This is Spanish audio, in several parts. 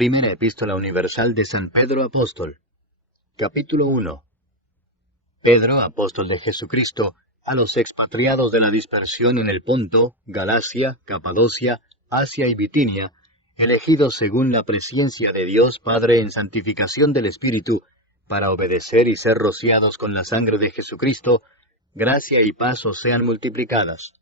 Primera Epístola Universal de San Pedro Apóstol. Capítulo 1. Pedro, apóstol de Jesucristo, a los expatriados de la dispersión en el Ponto, Galacia, Capadocia, Asia y Bitinia, elegidos según la presciencia de Dios Padre en santificación del Espíritu, para obedecer y ser rociados con la sangre de Jesucristo, gracia y paz os sean multiplicadas.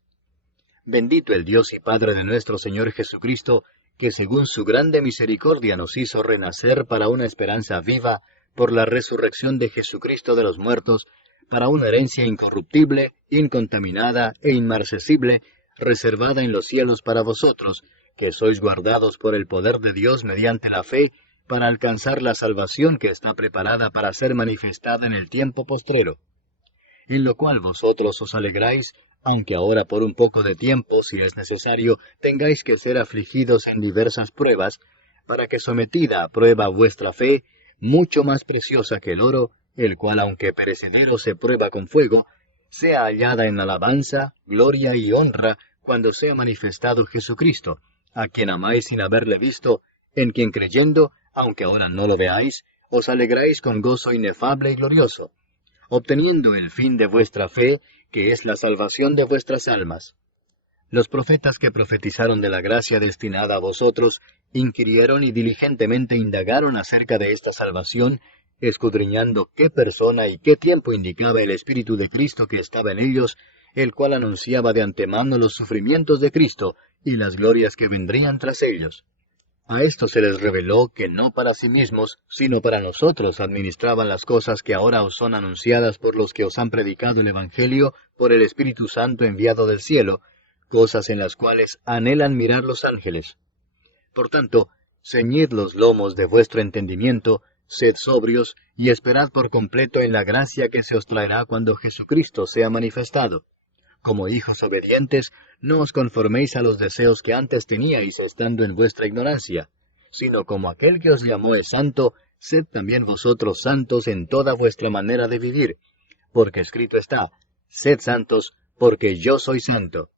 Bendito el Dios y Padre de nuestro Señor Jesucristo, que según su grande misericordia nos hizo renacer para una esperanza viva por la resurrección de Jesucristo de los muertos, para una herencia incorruptible, incontaminada e inmarcesible, reservada en los cielos para vosotros, que sois guardados por el poder de Dios mediante la fe, para alcanzar la salvación que está preparada para ser manifestada en el tiempo postrero. En lo cual vosotros os alegráis, aunque ahora por un poco de tiempo, si es necesario, tengáis que ser afligidos en diversas pruebas, para que sometida a prueba vuestra fe, mucho más preciosa que el oro, el cual aunque perecedero se prueba con fuego, sea hallada en alabanza, gloria y honra, cuando sea manifestado Jesucristo, a quien amáis sin haberle visto, en quien creyendo, aunque ahora no lo veáis, os alegráis con gozo inefable y glorioso, obteniendo el fin de vuestra fe, que es la salvación de vuestras almas. Los profetas que profetizaron de la gracia destinada a vosotros, inquirieron y diligentemente indagaron acerca de esta salvación, escudriñando qué persona y qué tiempo indicaba el Espíritu de Cristo que estaba en ellos, el cual anunciaba de antemano los sufrimientos de Cristo y las glorias que vendrían tras ellos. A esto se les reveló que no para sí mismos, sino para nosotros administraban las cosas que ahora os son anunciadas por los que os han predicado el Evangelio por el Espíritu Santo enviado del cielo, cosas en las cuales anhelan mirar los ángeles. Por tanto, ceñid los lomos de vuestro entendimiento, sed sobrios, y esperad por completo en la gracia que se os traerá cuando Jesucristo sea manifestado. Como hijos obedientes, no os conforméis a los deseos que antes teníais estando en vuestra ignorancia, sino como aquel que os llamó es santo, sed también vosotros santos en toda vuestra manera de vivir, porque escrito está, sed santos, porque yo soy santo.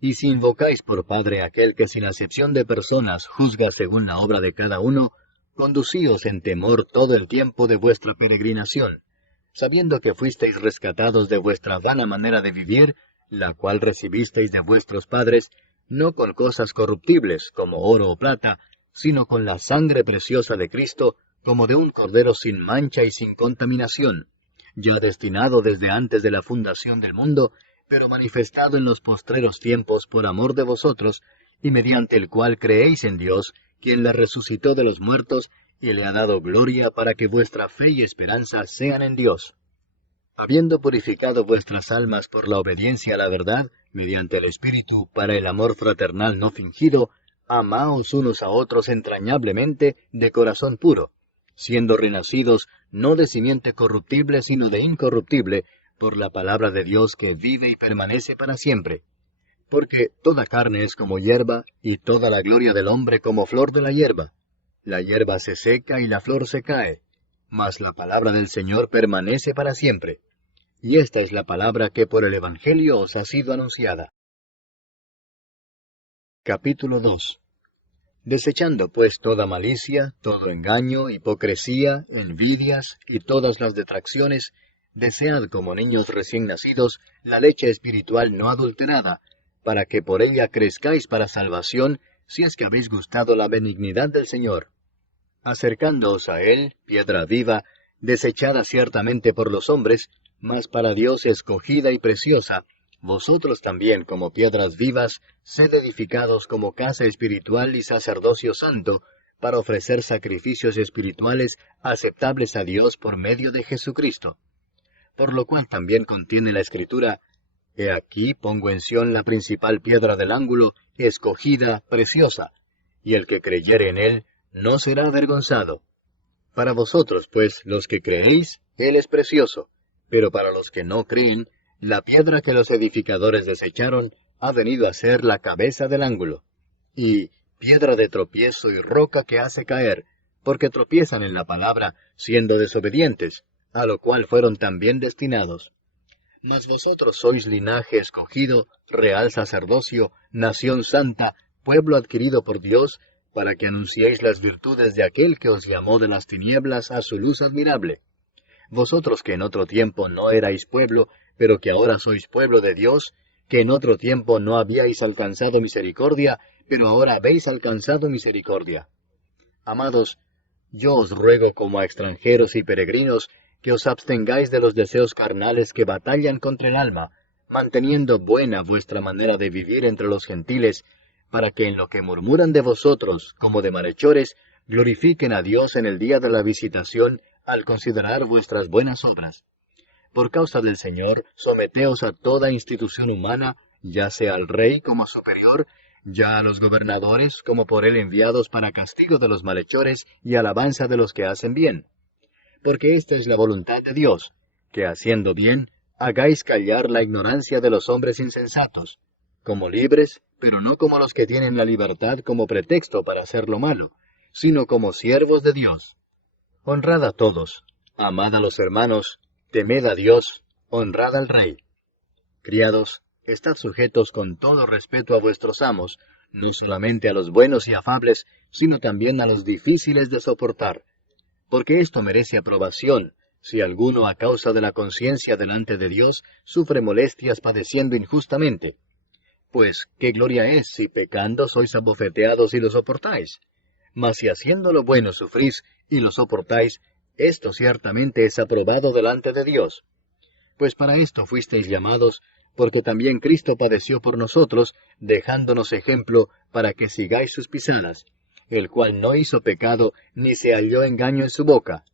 Y si invocáis por Padre aquel que sin acepción de personas juzga según la obra de cada uno, conducíos en temor todo el tiempo de vuestra peregrinación, sabiendo que fuisteis rescatados de vuestra vana manera de vivir, la cual recibisteis de vuestros padres, no con cosas corruptibles, como oro o plata, sino con la sangre preciosa de Cristo, como de un cordero sin mancha y sin contaminación, ya destinado desde antes de la fundación del mundo, pero manifestado en los postreros tiempos por amor de vosotros, y mediante el cual creéis en Dios, quien le resucitó de los muertos, y le ha dado gloria para que vuestra fe y esperanza sean en Dios. Habiendo purificado vuestras almas por la obediencia a la verdad, mediante el Espíritu, para el amor fraternal no fingido, amaos unos a otros entrañablemente, de corazón puro, siendo renacidos no de simiente corruptible, sino de incorruptible, por la palabra de Dios que vive y permanece para siempre. Porque toda carne es como hierba, y toda la gloria del hombre como flor de la hierba. La hierba se seca y la flor se cae, mas la palabra del Señor permanece para siempre. Y esta es la palabra que por el Evangelio os ha sido anunciada. Capítulo 2. Desechando pues toda malicia, todo engaño, hipocresía, envidias y todas las detracciones, desead como niños recién nacidos la leche espiritual no adulterada, para que por ella crezcáis para salvación, si es que habéis gustado la benignidad del Señor. Acercándoos a Él, piedra viva, desechada ciertamente por los hombres, mas para Dios escogida y preciosa, vosotros también como piedras vivas, sed edificados como casa espiritual y sacerdocio santo, para ofrecer sacrificios espirituales aceptables a Dios por medio de Jesucristo. Por lo cual también contiene la Escritura, He aquí pongo en Sión la principal piedra del ángulo, escogida, preciosa, y el que creyere en Él, no será avergonzado. Para vosotros, pues, los que creéis, Él es precioso, pero para los que no creen, la piedra que los edificadores desecharon ha venido a ser la cabeza del ángulo, y piedra de tropiezo y roca que hace caer, porque tropiezan en la palabra, siendo desobedientes, a lo cual fueron también destinados. Mas vosotros sois linaje escogido, real sacerdocio, nación santa, pueblo adquirido por Dios, para que anunciéis las virtudes de aquel que os llamó de las tinieblas a su luz admirable. Vosotros que en otro tiempo no erais pueblo, pero que ahora sois pueblo de Dios, que en otro tiempo no habíais alcanzado misericordia, pero ahora habéis alcanzado misericordia. Amados, yo os ruego como a extranjeros y peregrinos, que os abstengáis de los deseos carnales que batallan contra el alma, manteniendo buena vuestra manera de vivir entre los gentiles, para que en lo que murmuran de vosotros, como de malhechores, glorifiquen a Dios en el día de la visitación, al considerar vuestras buenas obras. Por causa del Señor, someteos a toda institución humana, ya sea al rey como superior, ya a los gobernadores como por él enviados para castigo de los malhechores y alabanza de los que hacen bien. Porque esta es la voluntad de Dios, que haciendo bien, hagáis callar la ignorancia de los hombres insensatos, como libres, pero no como los que tienen la libertad como pretexto para hacer lo malo, sino como siervos de Dios. Honrad a todos, amad a los hermanos, temed a Dios, honrad al Rey. Criados, estad sujetos con todo respeto a vuestros amos, no solamente a los buenos y afables, sino también a los difíciles de soportar. Porque esto merece aprobación, si alguno a causa de la conciencia delante de Dios sufre molestias padeciendo injustamente. Pues, ¿qué gloria es si pecando sois abofeteados y lo soportáis? Mas si haciendo lo bueno sufrís y lo soportáis, esto ciertamente es aprobado delante de Dios. Pues para esto fuisteis llamados, porque también Cristo padeció por nosotros, dejándonos ejemplo para que sigáis sus pisadas, el cual no hizo pecado, ni se halló engaño en su boca,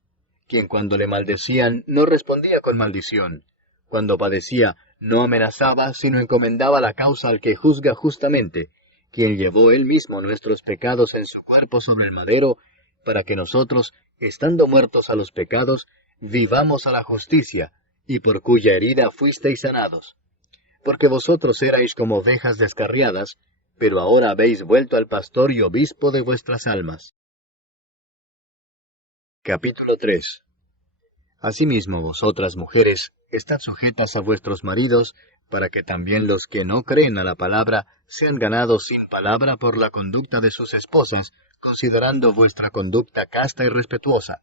quien cuando le maldecían no respondía con maldición, cuando padecía no amenazaba, sino encomendaba la causa al que juzga justamente, quien llevó él mismo nuestros pecados en su cuerpo sobre el madero, para que nosotros, estando muertos a los pecados, vivamos a la justicia, y por cuya herida fuisteis sanados. Porque vosotros erais como ovejas descarriadas, pero ahora habéis vuelto al pastor y obispo de vuestras almas. Capítulo 3. Asimismo vosotras, mujeres, estad sujetas a vuestros maridos, para que también los que no creen a la palabra sean ganados sin palabra por la conducta de sus esposas, considerando vuestra conducta casta y respetuosa.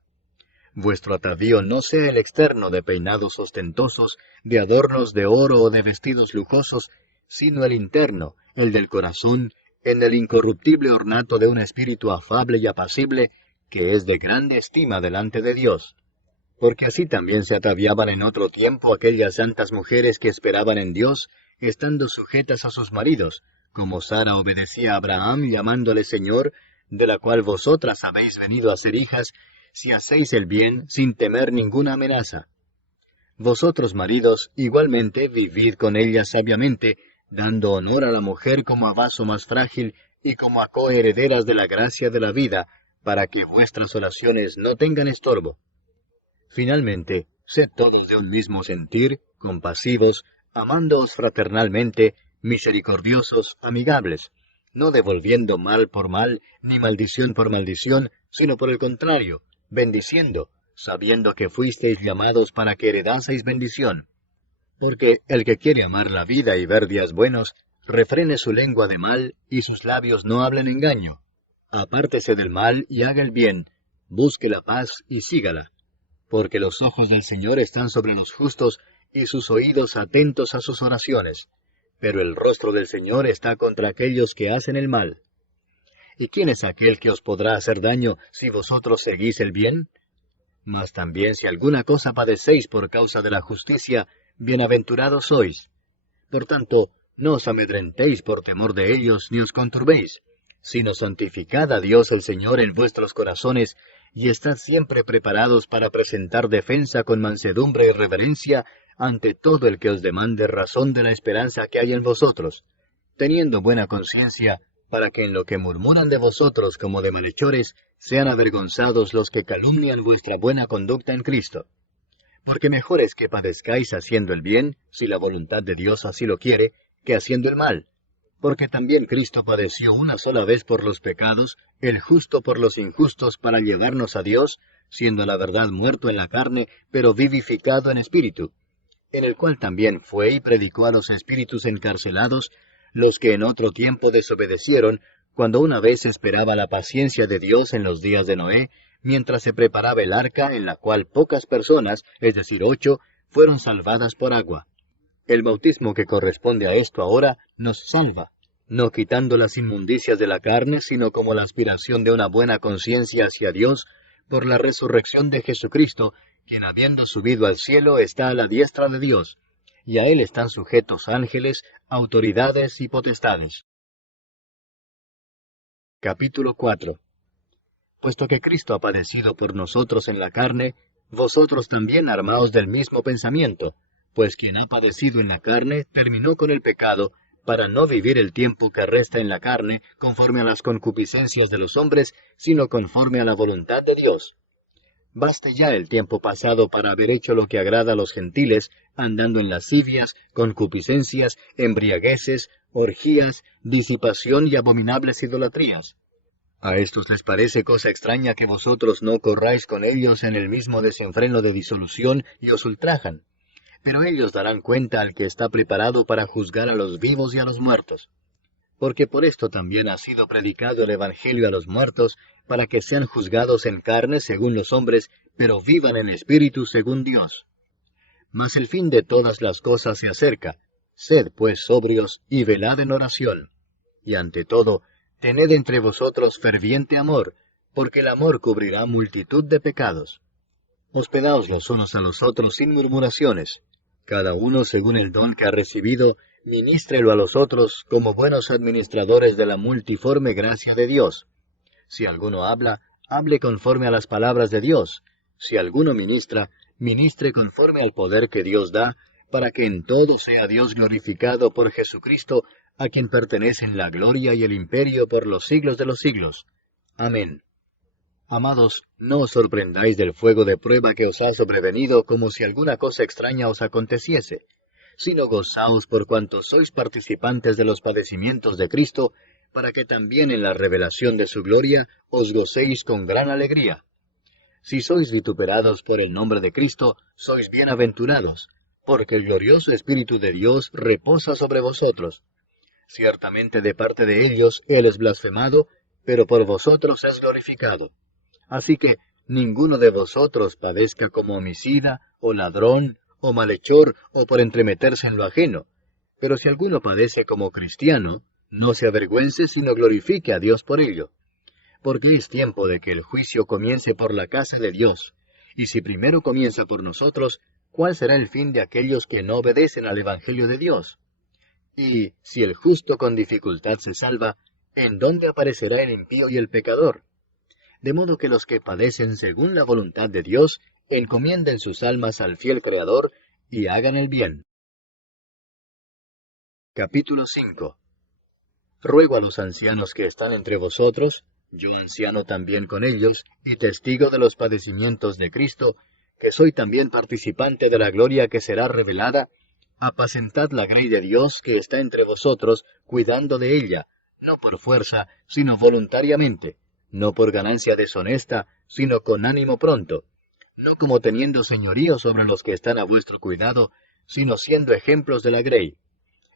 Vuestro atavío no sea el externo de peinados ostentosos, de adornos de oro o de vestidos lujosos, sino el interno, el del corazón, en el incorruptible ornato de un espíritu afable y apacible, que es de grande estima delante de Dios. Porque así también se ataviaban en otro tiempo aquellas santas mujeres que esperaban en Dios, estando sujetas a sus maridos, como Sara obedecía a Abraham llamándole Señor, de la cual vosotras habéis venido a ser hijas, si hacéis el bien sin temer ninguna amenaza. Vosotros, maridos, igualmente vivid con ellas sabiamente, dando honor a la mujer como a vaso más frágil y como a coherederas de la gracia de la vida, para que vuestras oraciones no tengan estorbo. Finalmente, sed todos de un mismo sentir, compasivos, amándoos fraternalmente, misericordiosos, amigables, no devolviendo mal por mal, ni maldición por maldición, sino por el contrario, bendiciendo, sabiendo que fuisteis llamados para que heredaseis bendición. Porque el que quiere amar la vida y ver días buenos, refrene su lengua de mal, y sus labios no hablen engaño. Apártese del mal y haga el bien, busque la paz y sígala. Porque los ojos del Señor están sobre los justos, y sus oídos atentos a sus oraciones. Pero el rostro del Señor está contra aquellos que hacen el mal. ¿Y quién es aquel que os podrá hacer daño si vosotros seguís el bien? Mas también si alguna cosa padecéis por causa de la justicia, bienaventurados sois. Por tanto, no os amedrentéis por temor de ellos, ni os conturbéis, sino santificad a Dios el Señor en vuestros corazones, y estad siempre preparados para presentar defensa con mansedumbre y reverencia ante todo el que os demande razón de la esperanza que hay en vosotros, teniendo buena conciencia, para que en lo que murmuran de vosotros como de malhechores, sean avergonzados los que calumnian vuestra buena conducta en Cristo. Porque mejor es que padezcáis haciendo el bien, si la voluntad de Dios así lo quiere, que haciendo el mal. Porque también Cristo padeció una sola vez por los pecados, el justo por los injustos, para llevarnos a Dios, siendo la verdad muerto en la carne, pero vivificado en espíritu, en el cual también fue y predicó a los espíritus encarcelados, los que en otro tiempo desobedecieron, cuando una vez esperaba la paciencia de Dios en los días de Noé, mientras se preparaba el arca en la cual pocas personas, es decir, 8, fueron salvadas por agua. El bautismo que corresponde a esto ahora nos salva, no quitando las inmundicias de la carne, sino como la aspiración de una buena conciencia hacia Dios por la resurrección de Jesucristo, quien habiendo subido al cielo está a la diestra de Dios, y a él están sujetos ángeles, autoridades y potestades. Capítulo 4. Puesto que Cristo ha padecido por nosotros en la carne, vosotros también armaos del mismo pensamiento, pues quien ha padecido en la carne terminó con el pecado, para no vivir el tiempo que resta en la carne conforme a las concupiscencias de los hombres, sino conforme a la voluntad de Dios. Baste ya el tiempo pasado para haber hecho lo que agrada a los gentiles, andando en lascivias, concupiscencias, embriagueces, orgías, disipación y abominables idolatrías. A estos les parece cosa extraña que vosotros no corráis con ellos en el mismo desenfreno de disolución y os ultrajan. Pero ellos darán cuenta al que está preparado para juzgar a los vivos y a los muertos. Porque por esto también ha sido predicado el Evangelio a los muertos, para que sean juzgados en carne según los hombres, pero vivan en espíritu según Dios. Mas el fin de todas las cosas se acerca. Sed pues sobrios y velad en oración. Y ante todo, tened entre vosotros ferviente amor, porque el amor cubrirá multitud de pecados. Hospedaos los unos a los otros sin murmuraciones. Cada uno según el don que ha recibido, ministrelo a los otros como buenos administradores de la multiforme gracia de Dios. Si alguno habla, hable conforme a las palabras de Dios. Si alguno ministra, ministre conforme al poder que Dios da, para que en todo sea Dios glorificado por Jesucristo, a quien pertenecen la gloria y el imperio por los siglos de los siglos. Amén. Amados, no os sorprendáis del fuego de prueba que os ha sobrevenido como si alguna cosa extraña os aconteciese, sino gozaos por cuanto sois participantes de los padecimientos de Cristo, para que también en la revelación de su gloria os gocéis con gran alegría. Si sois vituperados por el nombre de Cristo, sois bienaventurados, porque el glorioso Espíritu de Dios reposa sobre vosotros. Ciertamente de parte de ellos Él es blasfemado, pero por vosotros es glorificado. Así que ninguno de vosotros padezca como homicida, o ladrón, o malhechor, o por entremeterse en lo ajeno. Pero si alguno padece como cristiano, no se avergüence, sino glorifique a Dios por ello. Porque es tiempo de que el juicio comience por la casa de Dios. Y si primero comienza por nosotros, ¿cuál será el fin de aquellos que no obedecen al Evangelio de Dios? Y si el justo con dificultad se salva, ¿en dónde aparecerá el impío y el pecador? De modo que los que padecen según la voluntad de Dios, encomienden sus almas al fiel Creador, y hagan el bien. Capítulo 5. Ruego a los ancianos que están entre vosotros, yo anciano también con ellos, y testigo de los padecimientos de Cristo, que soy también participante de la gloria que será revelada, apacentad la grey de Dios que está entre vosotros, cuidando de ella, no por fuerza, sino voluntariamente, no por ganancia deshonesta, sino con ánimo pronto, no como teniendo señorío sobre los que están a vuestro cuidado, sino siendo ejemplos de la grey.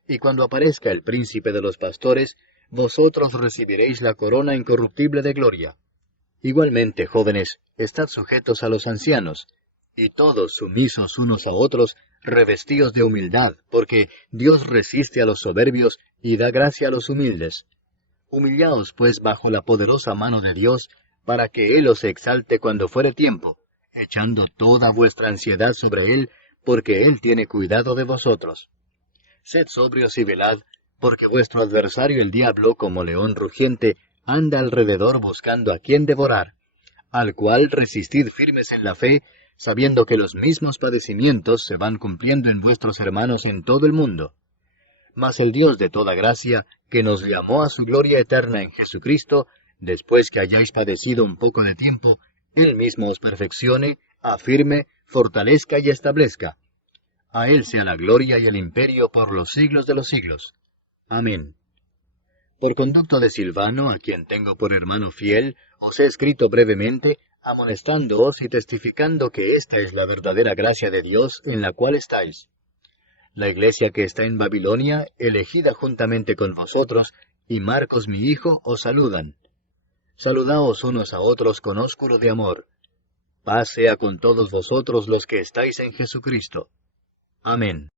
Y cuando aparezca el príncipe de los pastores, vosotros recibiréis la corona incorruptible de gloria. Igualmente, jóvenes, estad sujetos a los ancianos, y todos sumisos unos a otros, revestidos de humildad, porque Dios resiste a los soberbios y da gracia a los humildes. Humillaos pues bajo la poderosa mano de Dios, para que Él os exalte cuando fuere tiempo, echando toda vuestra ansiedad sobre Él, porque Él tiene cuidado de vosotros. Sed sobrios y velad, porque vuestro adversario el diablo, como león rugiente, anda alrededor buscando a quien devorar, al cual resistid firmes en la fe, sabiendo que los mismos padecimientos se van cumpliendo en vuestros hermanos en todo el mundo. Mas el Dios de toda gracia, que nos llamó a su gloria eterna en Jesucristo, después que hayáis padecido un poco de tiempo, Él mismo os perfeccione, afirme, fortalezca y establezca. A Él sea la gloria y el imperio por los siglos de los siglos. Amén. Por conducto de Silvano, a quien tengo por hermano fiel, os he escrito brevemente, amonestándoos y testificando que esta es la verdadera gracia de Dios en la cual estáis. La iglesia que está en Babilonia, elegida juntamente con vosotros, y Marcos mi hijo os saludan. Saludaos unos a otros con ósculo de amor. Paz sea con todos vosotros los que estáis en Jesucristo. Amén.